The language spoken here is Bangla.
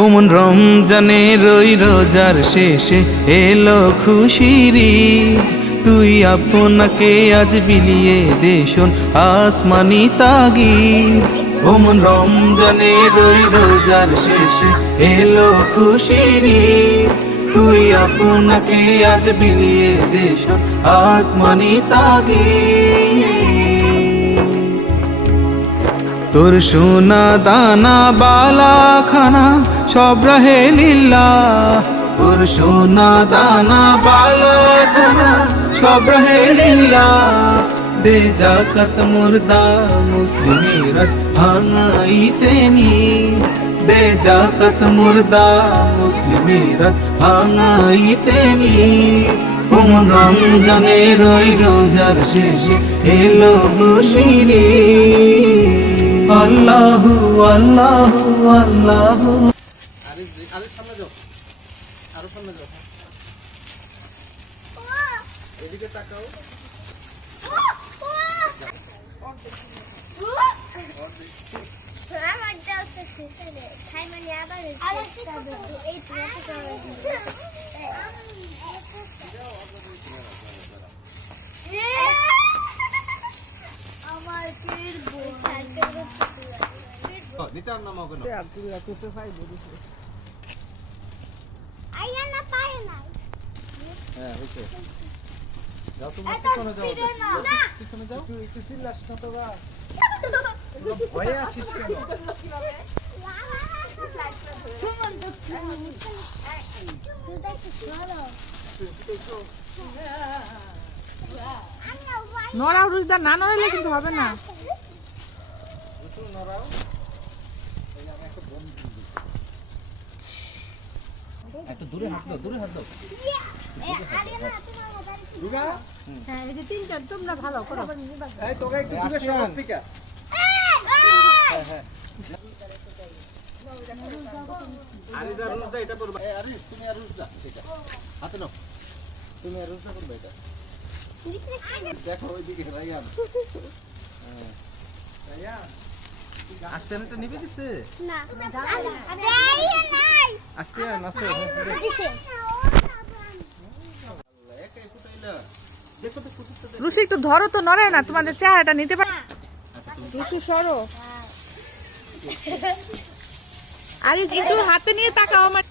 ওমন রমজানের ওই রোজার শেষে এলো খুশির ঈদ, তুই আপনাকে আজ বিলিয়ে দেশন আসমানি তাগিদ। ওমন রমজানের ওই রোজার শেষে এলো খুশির ঈদ, তুই আপনাকে আজ বিলিয়ে দেশন আসমানি তাগিদ। তোর সোনা দানা বালা খানা সব রহে লিল্লাহ, তোর সোনা দানা বালা খানা সব রহে লিল্লাহ। দে জাকাত মুর্দা মুসলিমের আজ ভাঙাইতে নি, দে জাকাত মুর্দা মুসলিমের আজ ভাঙাইতে নি। ওমন রমজানের ওই রোজার শেষে এলো খুশির ঈদ। আল্লাহু আল্লাহু আল্লাহু। আরে সামনে যাও, আরো সামনে যাও, এদিকে তাকাও। নিচার নামাও কেন? হ্যাঁ হয়েছে, যাও তুমি পিছনে যাও, পিছনে যাও। একটু চিল্লাস না তো বা, ভয়ে আছিস কেন? নড়াও রুজদা, না নড়াইলে কিন্তু হবে না। একটু দূরে হাত দাও, দূরে হাত দাও। হ্যাঁ, এই যে তিনজন তোমরা ভালো করো। এই তোকে একটু দূরে সর থেকে। হ্যাঁ হ্যাঁ, আরে যা রুজদা এটা করবা। এই আরে তুমি আর রুজদা এটা হাতে নাও, তুমি আর রুজদা করবে এটা। দেখো ওইদিকে রায়ান, হ্যাঁ রায়ান আসতে না, নিবে দিতে না, আসতে নাচতে রুশি একটু ধরো তো, নড়ে না, তোমাদের চেহারাটা নিতে পারে। রুশি সরো, আরে একটু হাতে নিয়ে তাকাও আমার।